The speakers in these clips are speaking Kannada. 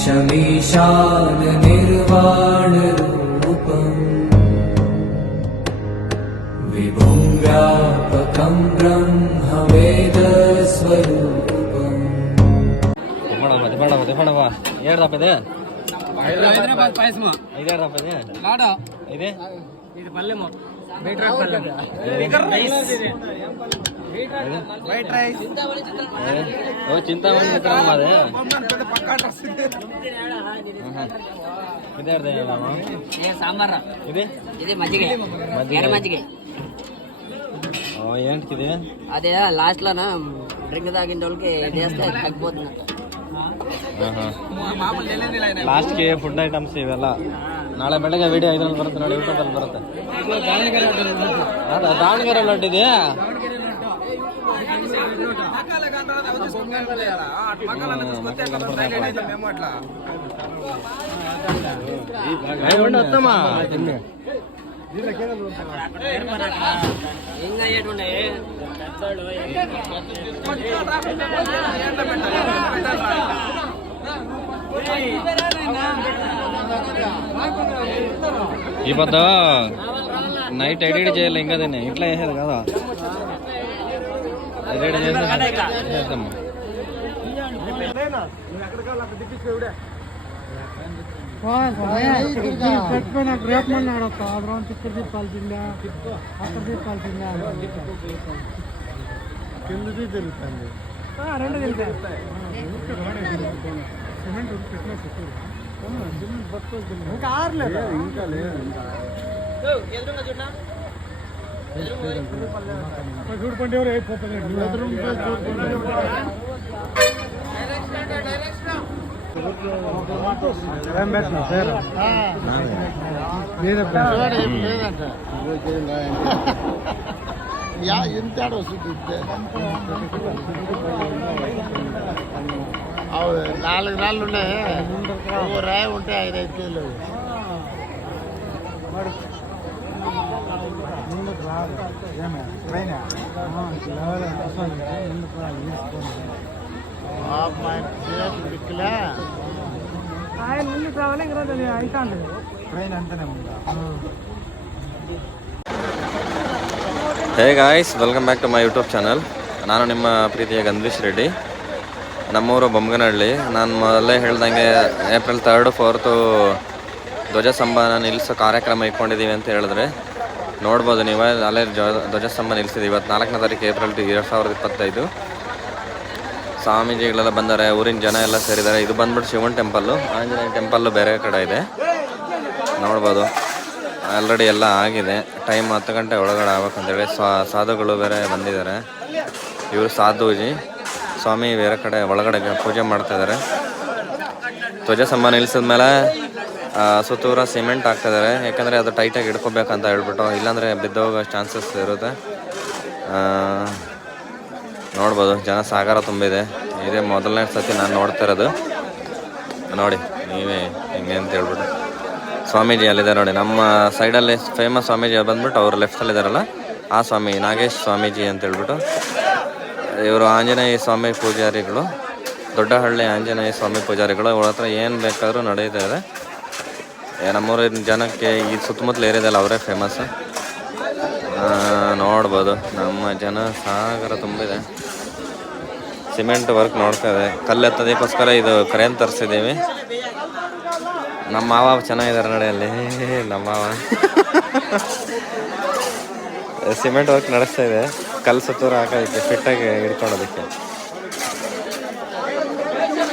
शमीशान निर्वाण रूपम् विभुं व्यापकं ब्रह्म वेद स्वरूपम् హైదరాబాద్ పాయసమా లాడా ఇది పల్లెమో వైట్ రైస్ చింతామణి సాంబార్ ఇది మజ్జిగ మజ్జిగ ఏంటిది అదే లాస్ట్ లోన డ్రింక్ తాగిన వాళ్ళకి చేస్తే తగ్గిపోతుంది ಲಾಸ್ಟ್ ಗೆ ಫುಡ್ ಐಟಮ್ಸ್ ಇವೆಲ್ಲ ನಾಳೆ ಬೆಳಗ್ಗೆ ವಿಡಿಯೋ ಇದ್ರಲ್ಲಿ ಬರುತ್ತೆ ನೋಡಿ ಯೂಟ್ಯೂಬ್ ಅಲ್ಲಿ ಬರುತ್ತೆ ದಾವಣಗೆರೆ ಲಡ್ಡು ಇದೆಯಾ ఇప్పుడు నైట్ ఎడిట్ చేయాలి ఇంకా దీన్ని ఇట్లా చేసేది కదా ఎడిట్ చేస్తాము పెట్టుకుని రేపు మళ్ళీ ఆడతా అక్కడ ఇక్కడ తిప్పాల్సిందా అక్కడ తిప్పాల్సిందా కిందది జరుగుతుంది రెండు తెలుస్తాయి సిమెంట్ ఇంకా ఆరలేదు ఇంకా లేదు చూడుకోండి ఎవరు అయిపోతుంది ఎంత వస్తుంది 4 రాళ్ళు ఉన్నాయి ఓ రాయి ఉంటే 5 కేజీలు ముందుకు రాదు ట్రైన్ ఆయన ముందుకు రావాలి ఇంకా అవుతాండి ట్రైన్ అంతనే ఉందా hey guys, welcome back to my YouTube channel. ನಾನು ನಿಮ್ಮ ಪ್ರೀತಿಯ ಗಂಧೇಶ್ ರೆಡ್ಡಿ, ನಮ್ಮೂರು ಬೊಮ್ಮಗನಹಳ್ಳಿ. ನಾನು ಮೊದಲೇ ಹೇಳ್ದಂಗೆ ಏಪ್ರಿಲ್ 3, 4 ಧ್ವಜಸ್ತಂಭನ ನಿಲ್ಲಿಸೋ ಕಾರ್ಯಕ್ರಮ ಇಟ್ಕೊಂಡಿದ್ದೀವಿ ಅಂತ ಹೇಳಿದ್ರೆ ನೋಡ್ಬೋದು ನೀವು. ಅಲ್ಲೇ ಧ್ವಜಸ್ತಂಭ ನಿಲ್ಲಿಸಿದ್ದೀವಿ. ಇವತ್ತು 4ನೇ ತಾರೀಕು ಏಪ್ರಿಲ್ 2025. ಸ್ವಾಮೀಜಿಗಳೆಲ್ಲ ಬಂದ್ದಾರೆ, ಊರಿನ ಜನ ಎಲ್ಲ ಸೇರಿದ್ದಾರೆ. ಇದು ಬಂದ್ಬಿಟ್ಟು ಶಿವನ್ ಟೆಂಪಲ್ಲು, ಆಂಜನೇಯ ಟೆಂಪಲ್ಲು ಬೇರೆ ಕಡೆ ಇದೆ ನೋಡ್ಬೋದು. ಆಲ್ರೆಡಿ ಎಲ್ಲ ಆಗಿದೆ, ಟೈಮ್ 10 ಗಂಟೆ ಒಳಗಡೆ ಆಗ್ಬೇಕಂತೇಳಿ ಸಾಧುಗಳು ಬೇರೆ ಬಂದಿದ್ದಾರೆ. ಇವರು ಸಾಧುಜಿ, ಸ್ವಾಮಿ ಬೇರೆ ಕಡೆ ಒಳಗಡೆ ಪೂಜೆ ಮಾಡ್ತಾಯಿದ್ದಾರೆ. ಧ್ವಜಸ್ತಂಭ ನಿಲ್ಲಿಸಿದ್ಮೇಲೆ ಸುತ್ತೂರ ಸಿಮೆಂಟ್ ಹಾಕ್ತಿದ್ದಾರೆ, ಯಾಕಂದರೆ ಅದು ಟೈಟಾಗಿ ಹಿಡ್ಕೋಬೇಕಂತ ಹೇಳ್ಬಿಟ್ಟು, ಇಲ್ಲಾಂದರೆ ಬಿದ್ದೋಗೋ ಚಾನ್ಸಸ್ ಇರುತ್ತೆ. ನೋಡ್ಬೋದು ಜನ ಸಾಗರ ತುಂಬಿದೆ. ಇದೇ ಮೊದಲನೇ ಸತಿ ನಾನು ನೋಡ್ತಾ ಇರೋದು. ನೋಡಿ ನೀವೇ ಹೆಂಗೆ ಅಂತ ಹೇಳ್ಬಿಟ್ಟು. ಸ್ವಾಮೀಜಿ ಅಲ್ಲಿದೆ ನೋಡಿ, ನಮ್ಮ ಸೈಡಲ್ಲಿ ಫೇಮಸ್ ಸ್ವಾಮೀಜಿ ಬಂದ್ಬಿಟ್ಟು ಅವ್ರು ಲೆಫ್ಟಲ್ಲಿದ್ದಾರಲ್ಲ ಆ ಸ್ವಾಮಿ ನಾಗೇಶ್ ಸ್ವಾಮೀಜಿ ಅಂತ ಹೇಳ್ಬಿಟ್ಟು. ಇವರು ಆಂಜನೇಯ ಸ್ವಾಮಿ ಪೂಜಾರಿಗಳು, ದೊಡ್ಡಹಳ್ಳಿ ಆಂಜನೇಯ ಸ್ವಾಮಿ ಪೂಜಾರಿಗಳು. ಇವ್ರ ಹತ್ರ ಏನು ಬೇಕಾದರೂ ನಡೀತಾ ಇದೆ. ನಮ್ಮೂರಿನ ಜನಕ್ಕೆ ಈ ಸುತ್ತಮುತ್ತಲು ಏರಿಯಾದಲ್ಲಿ ಅವರೇ ಫೇಮಸ್. ನೋಡ್ಬೋದು ನಮ್ಮ ಜನ ಸಾಗರ ತುಂಬಿದೆ. ಸಿಮೆಂಟ್ ವರ್ಕ್ ನೋಡ್ತಾ ಇದೆ. ಕಲ್ಲು ಎತ್ತೋದಕ್ಕೋಸ್ಕರ ಇದು ಕ್ರೇನ್ ತರಿಸಿದ್ದೀವಿ. ನಮ್ಮ ಮಾವ ಚೆನ್ನಾಗಿದ್ದಾರೆ ನಡೆಯಲ್ಲಿ. ನಮ್ಮ ಮಾವ ಸಿಮೆಂಟ್ ವರ್ಕ್ ನಡೆಸ್ತಾ ಇದೆ, ಕಲ್ಲು ಸುತ್ತೂರು ಹಾಕೋದಕ್ಕೆ, ಫಿಟ್ಟಾಗಿ ಹಿಡ್ಕೊಳೋದಕ್ಕೆ.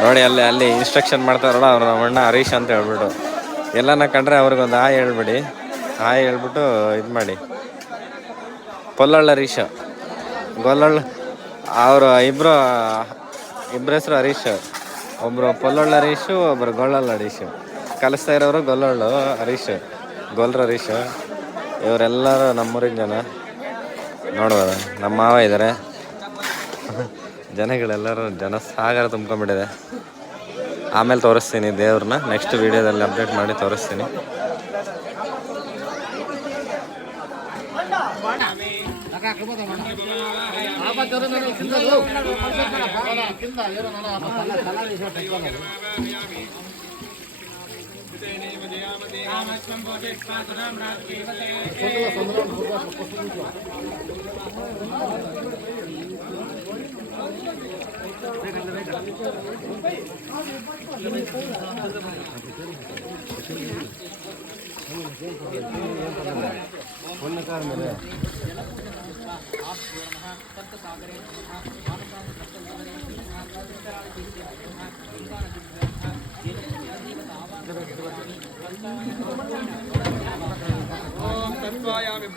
ನೋಡಿ ಅಲ್ಲಿ ಇನ್ಸ್ಟ್ರಕ್ಷನ್ ಮಾಡ್ತಾರಲ್ಲ ಅವ್ರು, ನಮ್ಮ ಅಣ್ಣ ಹರೀಶ್ ಅಂತ ಹೇಳ್ಬಿಟ್ಟು. ಎಲ್ಲನ ಕಂಡ್ರೆ ಅವ್ರಿಗೊಂದು ಹಾಯ್ ಹೇಳ್ಬಿಡಿ, ಹಾಯ್ ಹೇಳ್ಬಿಟ್ಟು ಇದು ಮಾಡಿ. ಪೊಲ್ಲಳ್ಳ ಹರೀಶ್, ಗೊಲ್ಲಳ್ಳ, ಅವರು ಇಬ್ಬರು ಹೆಸರು ಹರೀಶ್. ಒಬ್ಬರು ಪೊಲ್ಲಳ್ಳ ಹರೀಶು, ಒಬ್ಬರು ಗೊಲ್ಲಳ್ಳ ಹರೀಶು. ಕಲಿಸ್ತಾ ಇರೋರು ಗೊಲ್ಲಳ್ಳು ಹರೀಶ್, ಗೊಲ್ರ ಹರೀಶ್. ಇವರೆಲ್ಲರೂ ನಮ್ಮೂರಿನ ಜನ ನೋಡ್ಬೋದು. ನಮ್ಮ ಮಾವ ಇದ್ದಾರೆ. ಜನಗಳೆಲ್ಲರೂ ಜನ ಸಾಗರ ತುಂಬ್ಕೊಂಡ್ಬಿಟ್ಟಿದೆ. ಆಮೇಲೆ ತೋರಿಸ್ತೀನಿ ದೇವ್ರನ್ನ, ನೆಕ್ಸ್ಟ್ ವೀಡಿಯೋದಲ್ಲಿ ಅಪ್ಡೇಟ್ ಮಾಡಿ ತೋರಿಸ್ತೀನಿ.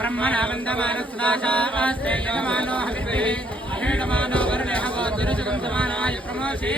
ब्रह्मणानन्दमानस्नाशास्तेयमानो हरिभिः अहेणमानो वर्णे हवो दुरिजगन्तमानाय प्रमोषे